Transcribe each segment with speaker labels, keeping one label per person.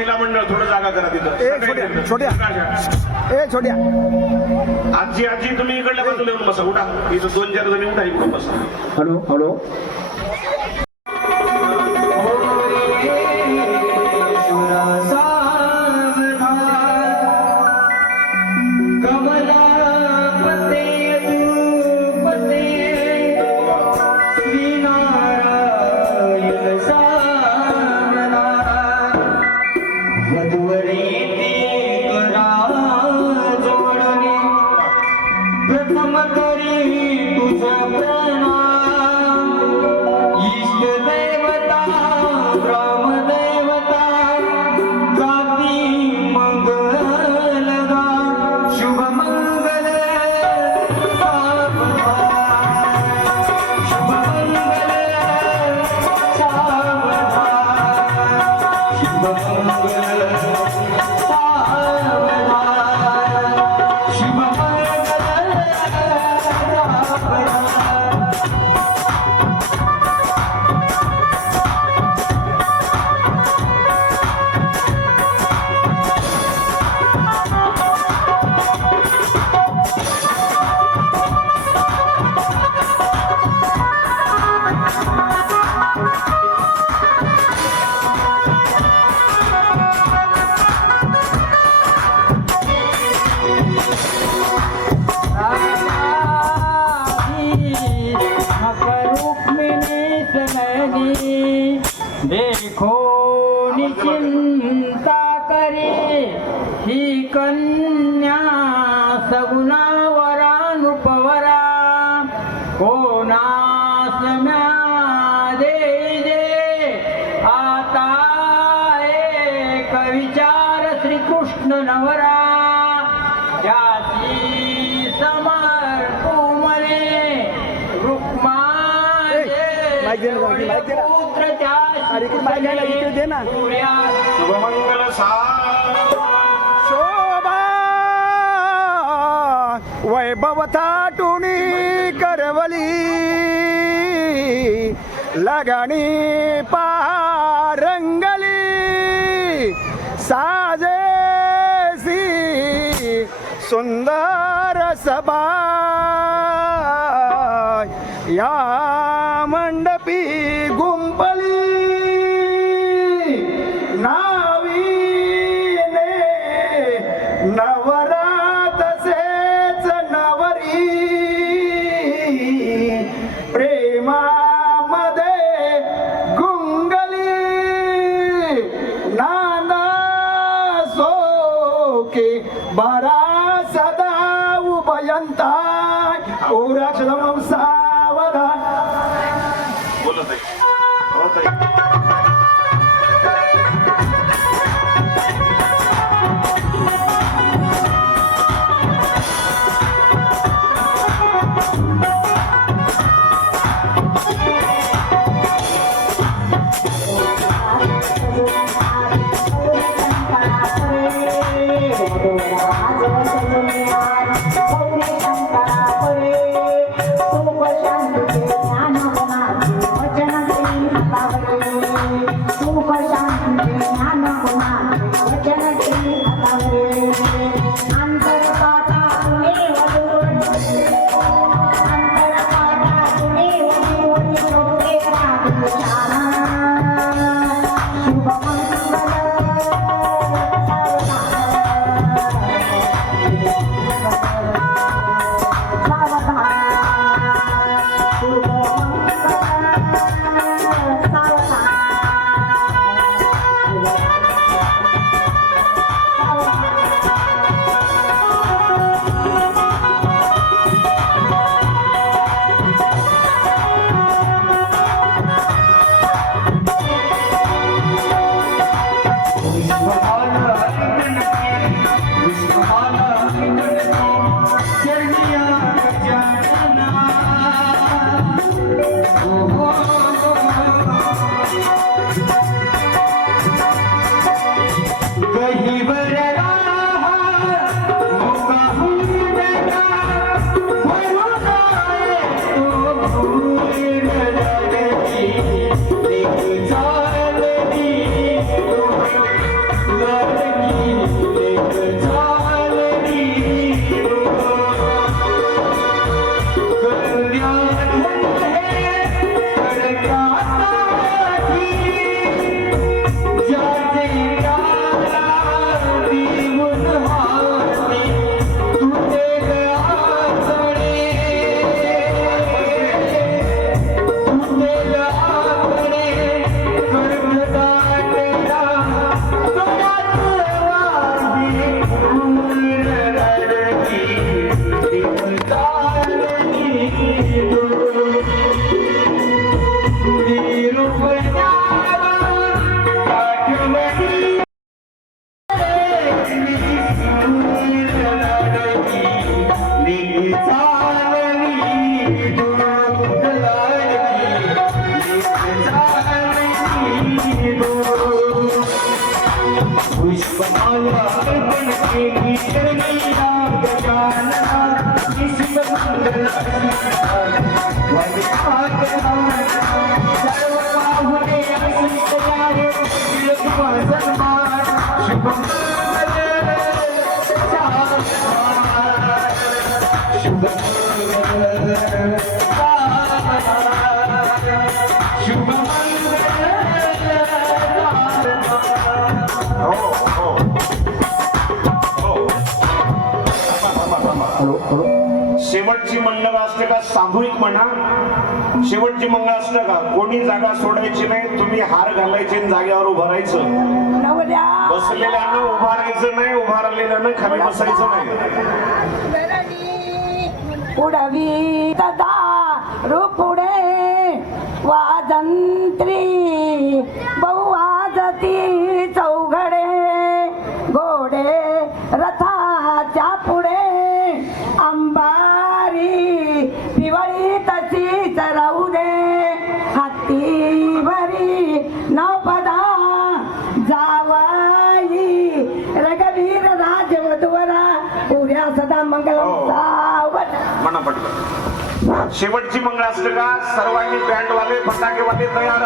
Speaker 1: महिला मंडळ थोडं जागा करा तिथं.
Speaker 2: ए छोट्या छोट्या. ए छोट्या.
Speaker 1: आजी आजी तुम्ही इकडल्या बाजूला येऊन बसा. उठा. इथं दोन चार जणी उठा इकडून बसा.
Speaker 2: Hello hello.
Speaker 3: देखो चिंता करे। ही कन्या सगुणावरानुपवरा। कोणास म्या दे दे। आता एक विचार श्रीकृष्ण नवरा। त्याची समर्पू मने रुक्माचे
Speaker 2: अरे, इकडे माईक आहे ना, इकडे दे ना.
Speaker 1: शुभमंगल सा
Speaker 2: शोभा वैभव थाटुणी करवली लगाणी पारंगली साजेसी सुंदर सभा या बरा सदा उभयंता ओराक्षरम सावधान
Speaker 1: बोलत आहे.
Speaker 3: Heaven. Shubham शेवटची मंगळाष्टका सामूहिक म्हणा. शेवटची मंगळाष्टका कोणी जागा सोडायची नाही तुम्ही हार घालायचे जागेवर उभं राहायचं. बसलेल्यानं उभा राहायचं नाही उभा राहिलेल्यानं खाली बसायचं नाही.
Speaker 4: उडवी दारू पुढे वाजंत्री बहुवाजती चौघडे घोडे रथाच्या
Speaker 3: शेवटची मंगळाष्टका सर्वांनी बँडवाले फटाकेवाले तयार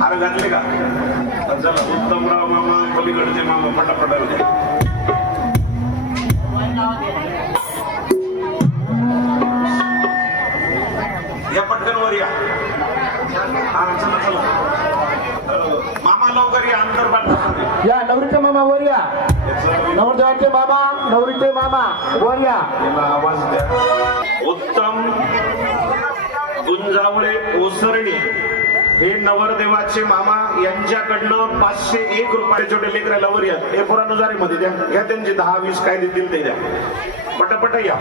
Speaker 5: हार
Speaker 3: घातले का? तर चला उत्तमराव मामा पलीकडचे मामा पटापटाला
Speaker 5: नवरीचे मामा वर या. नवरदेवाचे मामा नवरीचे मामा वर या.
Speaker 3: द्या उत्तम गुंजावळे ओसरणी हे नवरदेवाचे मामा यांच्याकडनं पाचशे एक रुपये छोटे लेकराला वर या. हे पुरानुजारी मध्ये द्या. घ्या त्यांचे दहा वीस काय देतील ते द्या. पटापट या.